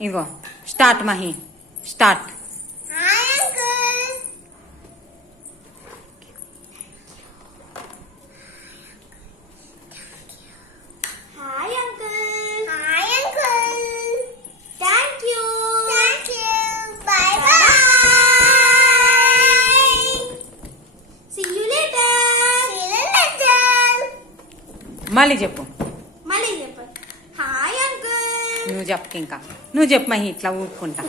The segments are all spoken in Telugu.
ఇదిగో స్టార్ట్ మహి స్టార్ట్. మళ్ళీ చెప్పు. Hi uncle. నువ్వు చెప్పు, ఇంకా నువ్వు చెప్పు మహి, ఇట్లా ఊపుకుంటా.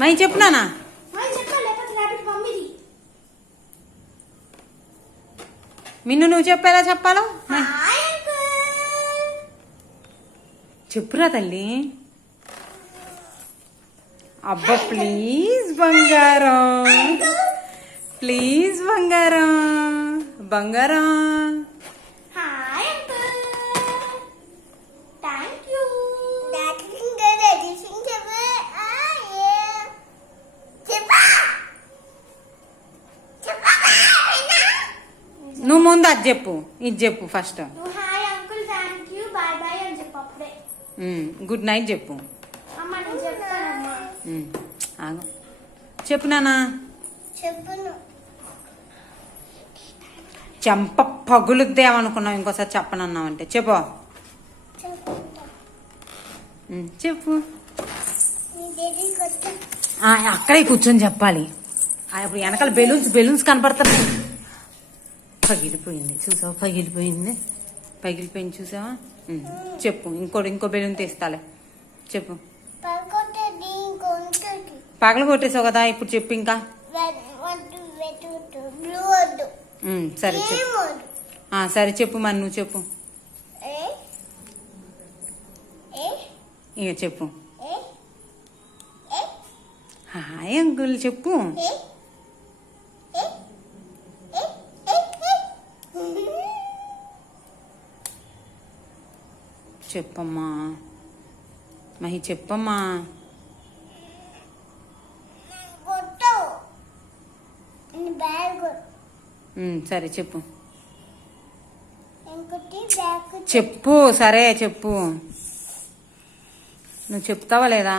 మహి చెప్పు నానా. మిన్ను నువ్వు చెప్పు, ఎలా చెప్పాలో చెప్పురా తల్లి. అబ్బా ప్లీజ్ బంగారం, ప్లీజ్ బంగారం, బంగారం. నువ్వు ముందు అది చెప్పు, ఇది చెప్పు ఫస్ట్. గుడ్ నైట్ చెప్పు. చెప్పు నానా. చెంప పగులుద్దేమనుకున్నావు ఇంకోసారి చెప్పనన్నావు అంటే చెప్పు. చెప్పు. అక్కడే కూర్చొని చెప్పాలి. ఇప్పుడు వెనకాల బెలూన్స్ కనపడుతున్నాయి. పగిలిపోయింది చూసావా, పగిలిపోయింది చూసావా. చెప్పు. ఇంకో బెలూన్ తీస్తాలే. చెప్పు. పగల కొట్టేసావు కదా, ఇప్పుడు చెప్పు ఇంకా. సరే చెప్పు. సరే చెప్పు మరి, నువ్వు చెప్పు. ఇక చెప్పు. హాయ్ అంకుల్ చెప్పు. చెప్పమ్మా మహి, చెప్పమ్మా. సరే చెప్పు. చెప్పు సరే చెప్పు. నువ్వు చెప్తావా లేదా?